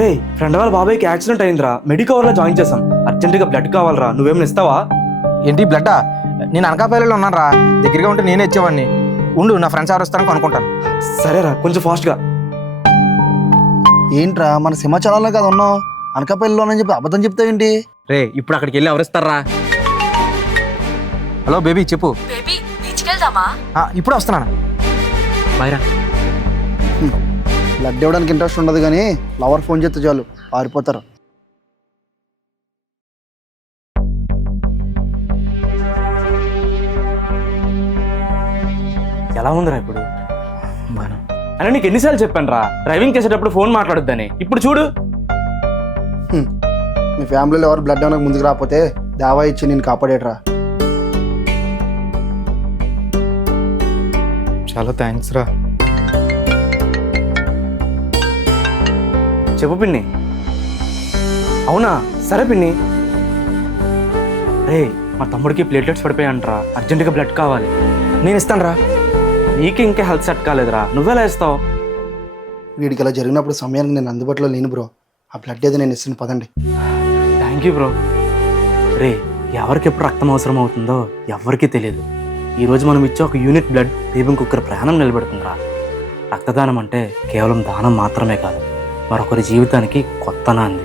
రే friend వాళ్ళ బాబాయ్కి accident అయిందిరా, మెడికవర్లో జాయిన్ చేసాం. అర్జెంటుగా బ్లడ్ కావాలరా, నువ్వేమైనా ఇస్తావా? ఏంటి బ్లడ్డా? నేను అనకాపల్లిలో ఉన్నాను రా, దగ్గరగా ఉంటే నేనే ఇచ్చేవాడిని. ఉండు, నా ఫ్రెండ్స్ ఎవరు వస్తారని కనుక్కుంటాను. సరేరా, కొంచెం ఫాస్ట్గా. ఏంట్రా మన సింహాచలంలో కదా ఉన్నావు, అనకాపల్లిలోనని చెప్పి అబద్ధం చెప్తావేంటి? రే ఇప్పుడు అక్కడికి వెళ్ళి ఎవరిస్తారా? హలో బేబీ చెప్పు. బేబీ బీచ్కి వెళ్దామా? ఇప్పుడు వస్తున్నాను. బాయ్రా. బ్లడ్ ఇవ్వడానికి ఇంట్రెస్ట్ ఉండదు కానీ లవర్ ఫోన్ చేస్తే చాలు పారిపోతారు. ఎలా ఉందిరా ఇప్పుడు? అని నీకు ఎన్నిసార్లు చెప్పాను రా, డ్రైవింగ్ చేసేటప్పుడు ఫోన్ మాట్లాడొద్దని. ఇప్పుడు చూడు. మీ ఫ్యామిలీలో ఎవరు బ్లడ్ ఇవ్వడానికి ముందుకు రాకపోతే దావా ఇచ్చి నేను కాపాడేట్రా. చాలా థ్యాంక్స్ రా. చెప్పు పిన్ని. అవునా, సరే పిన్ని. రే మా తమ్ముడికి ప్లేట్లెట్స్ పడిపోయాయంట్రా, అర్జెంటుగా బ్లడ్ కావాలి. నేను ఇస్తాను రా. నీకు ఇంకా హెల్త్ సెట్ కాలేదురా, నువ్వెలా ఇస్తావు? వీడికి ఇలా జరిగినప్పుడు సమయానికి నేను అందుబాటులో లేను బ్రో. ఆ బ్లడ్ ఏదో నేను ఇస్తాను, పదండి. Thank you bro. రే ఎవరికి ఎప్పుడు రక్తం అవసరం అవుతుందో ఎవరికీ తెలియదు. ఈరోజు మనం ఇచ్చే ఒక యూనిట్ బ్లడ్ రేపు ఇంకొకరి ప్రాణం నిలబెడుతుందిరా. రక్తదానం అంటే కేవలం దానం మాత్రమే కాదు, మరొకరి జీవితానికి కొత్త నాంది.